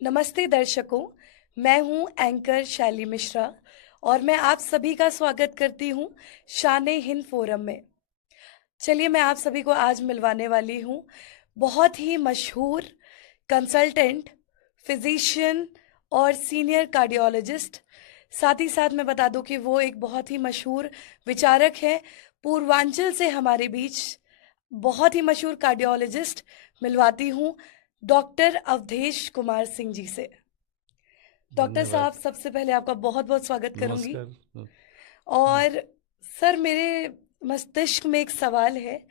नमस्ते दर्शकों, मैं हूं एंकर शैली मिश्रा और मैं आप सभी का स्वागत करती हूं शान हिंद फोरम में। चलिए मैं आप सभी को आज मिलवाने वाली हूं बहुत ही मशहूर कंसल्टेंट, फिजिशियन और सीनियर कार्डियोलॉजिस्ट। साथ ही साथ मैं बता दूं कि वो एक बहुत ही मशहूर विचारक है। पूर्वांचल से हमारे बीच बहुत ही मशहूर कार्डियोलॉजिस्ट मिलवाती हूं डॉक्टर अवधेश कुमार सिंह जी से। डॉक्टर धन्यवाद। साहब, सबसे पहले आपका बहुत बहुत स्वागत करूंगी। नमस्कार। और सर, मेरे मस्तिष्क में एक सवाल है।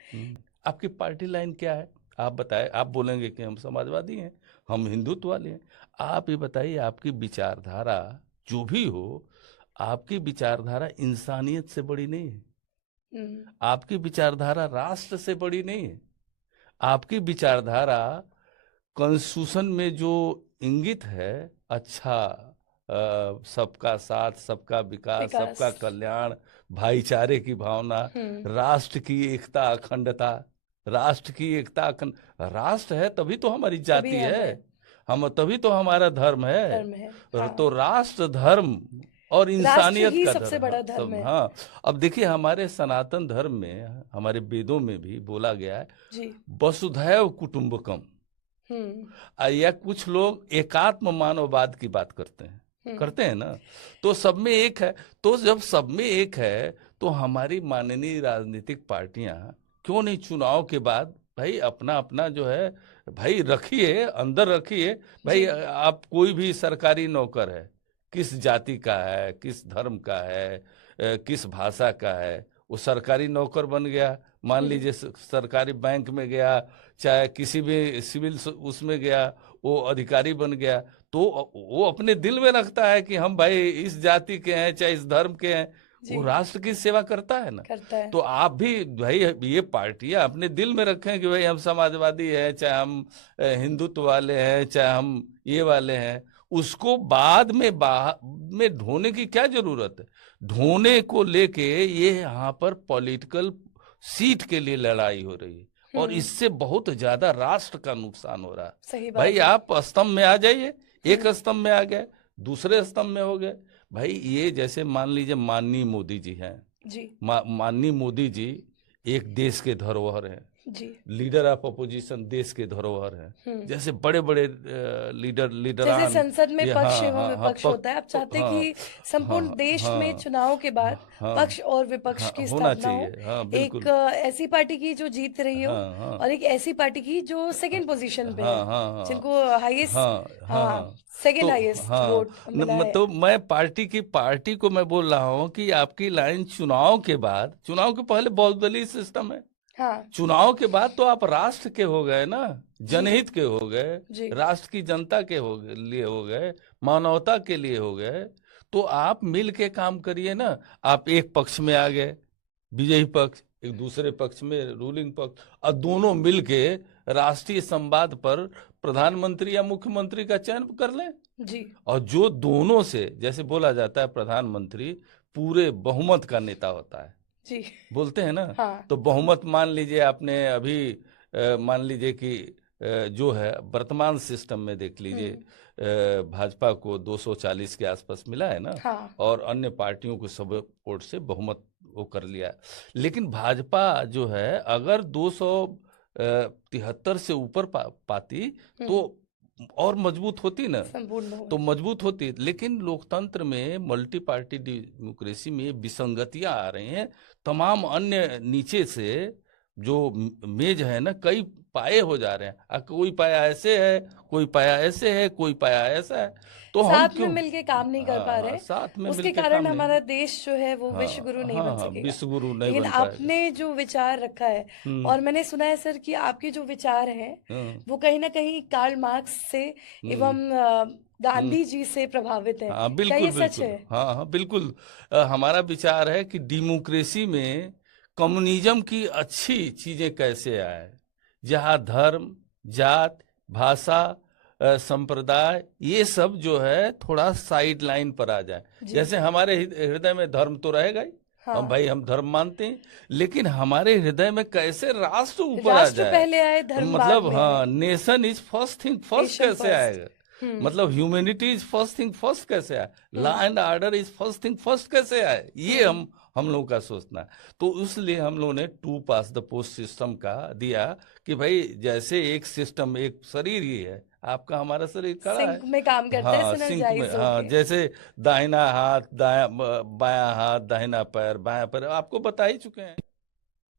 आपकी पार्टी लाइन क्या है? आप बताएं। आप बोलेंगे कि हम समाजवादी हैं, हम हिंदुत्व वाले हैं। आप ये बताइए, आपकी विचारधारा जो भी हो, आपकी विचारधारा इंसानियत से बड़ी नहीं है। हम्म, आपकी विचारधारा राष्ट्र से बड़ी नहीं है। आपकी विचारधारा कॉन्स्टिट्यूशन में जो इंगित है, अच्छा, सबका साथ, सबका विकास, विकास। सबका कल्याण, भाईचारे की भावना, हम्म, राष्ट्र की एकता अखंडता। राष्ट्र की एकता अखंड, राष्ट्र है तभी तो हमारी तभी जाति हम है, है, हम तभी तो हमारा धर्म है। धर्म है। तो हाँ, राष्ट्र, धर्म और राष्ट्र इंसानियत ही का सबसे धर्म, बड़ा हाँ, धर्म सब, है। हाँ। अब देखिए, हमारे सनातन धर्म में, हमारे वेदों में भी बोला गया है, जी। वसुधैव कुटुंबकम। हम्म, या कुछ लोग एकात्म मानववाद की बात करते हैं, हम्म, करते हैं ना। तो सब में एक है। तो जब सब में एक है, तो हमारी माननीय राजनीतिक पार्टियां क्यों नहीं चुनाव के बाद भाई अपना अपना जो है, भाई रखिए, अंदर रखिए। जी। भाई आप कोई भी सरकारी नौकर है, किस जाति का है, किस धर्म का है, किस भाषा का है, वो सरकारी नौकर बन गया। मान हम्म, लीजिए सरकारी बैंक में गया, चाहे किसी भी सिविल उसमें गया, वो अधिकारी बन गया, तो वो अपने दिल में रखता है कि हम भाई इस जाति के हैं, चाहे इस धर्म के हैं। जी। वो राष्ट्र की सेवा करता है ना। करता है। तो आप भी भाई ये पार्टियां अपने दिल में रखें कि भाई हम समाजवादी हैं, चाहे हम हिंदुत्व वाले हैं, चाहे हम ये वाले हैं। उसको बाद में में ढोने की क्या जरूरत है? ढोने को लेके ये यहाँ पर पॉलिटिकल सीट के लिए लड़ाई हो रही है, और हम्म, इससे बहुत ज्यादा राष्ट्र का नुकसान हो रहा है। सही भाई बात है। आप स्तंभ में आ जाइए, एक हम्म, स्तंभ में आ गए, दूसरे स्तंभ में हो गए। भाई ये जैसे मान लीजिए माननीय मोदी जी हैं। जी। माननीय मोदी जी एक देश के धरोहर हैं, जी। लीडर ऑफ अपोजिशन देश के धरोहर हैं। हम्म, जैसे बड़े बड़े जैसे लीडरान, संसद में ये, पक्ष हाँ एवं हाँ हाँ, विपक्ष होता है, आप चाहते हैं हाँ कि संपूर्ण हाँ देश में हाँ चुनाव के बाद हाँ पक्ष और विपक्ष हाँ, की होना स्थापना हो। चाहिए, हाँ एक बिल्कुल। ऐसी पार्टी की जो जीत रही हो, हाँ हाँ और एक ऐसी पार्टी की जो सेकंड पोजीशन पे हाँ है, हाँ जिनको हाईएस्ट, हाँ हाँ हाँ, हाँ। सेकंड तो हाईएस्ट हाँ, वोट मिला है। तो मैं पार्टी को मैं बोल रहा हूँ कि आपकी लाइन चुनाव के बाद, चुनाव के पहले बहुदलीय सिस्टम है। हाँ। चुनाव के बाद तो आप राष्ट्र के हो गए ना, जी। जनहित के हो गए, जी। राष्ट्र की जनता के लिए हो गए, मानवता के लिए हो गए। तो आप मिल के काम करिए ना। आप एक पक्ष में आ गए, विजयी पक्ष, एक दूसरे पक्ष में रूलिंग पक्ष, और दोनों मिल के राष्ट्रीय संवाद पर प्रधानमंत्री या मुख्यमंत्री का चयन कर लें। जी। और जो दोनों से, जैसे बोला जाता है, प्रधानमंत्री पूरे बहुमत का नेता होता है, जी। बोलते हैं ना। हाँ। तो बहुमत मान लीजिए आपने अभी, मान लीजिए कि जो है वर्तमान सिस्टम में देख लीजिए, हम्म। भाजपा को 240 के आसपास मिला है ना, हाँ। और अन्य पार्टियों को सब वोट से बहुमत वो कर लिया। लेकिन भाजपा जो है, अगर 273 से ऊपर पाती तो हम्म। और मजबूत होती ना, संपूर्ण तो बहुमत। मजबूत होती। लेकिन लोकतंत्र में, मल्टी पार्टी डेमोक्रेसी में विसंगतियां आ रही हैं। तमाम अन्य नीचे से जो मेज है ना, कई पाए हो जा रहे हैं। कोई पाया ऐसे है, कोई पाया ऐसे है, कोई पाया ऐसा है। तो हम साथ में क्यों, मिलके काम नहीं कर पा हाँ हाँ, रहे, साथ में उसके मिलके कारण काम नहीं। हमारा देश जो है वो विश्व गुरु हाँ नहीं हाँ बन हाँ, सकेगा। विश्व गुरु नहीं लेकिन बन पाएगा। आपने जो विचार रखा है, हम्म और मैंने सुना है सर कि आपके जो विचार हैं हम्म वो कहीं ना कहीं कार्ल मार्क्स से हम्म एवं हम्म, गांधी जी से प्रभावित है। हाँ क्या बिल्कुल ये सच बिल्कुल, है? हाँ हाँ बिल्कुल। हमारा विचार है कि डेमोक्रेसी में कम्युनिज्म की अच्छी चीजें कैसे आए, जहाँ धर्म, जात, भाषा, संप्रदाय, ये सब जो है थोड़ा साइड लाइन पर आ जाए। जी। जैसे हमारे हृदय में धर्म तो रहेगा ही, हम हाँ। भाई हम धर्म मानते हैं, लेकिन हमारे हृदय में कैसे राष्ट्र ऊपर आ राष्ट्र जाए। पहले आए, धर्म बाद मतलब में आए। हाँ, nation is first thing first nation कैसे फर्स्ट। आएगा? मतलब humanity is first thing first कैसे आए, law and order is first thing first कैसे आए, ये हम लोगों का सोचना है। तो इसलिए हम लोगों ने 2 पास द पोस्ट सिस्टम का दिया कि भाई जैसे एक सिस्टम, एक शरीर ही है, आपका हमारा शरीर खड़ा है, सिंक में काम करते हैं, हाँ सिंक में, सिनर्जाइज हाँ होके। जैसे दाहिना हाथ दाया, बायां हाथ दाहिना पैर, बायां पैर, आपको बता ही चुके हैं।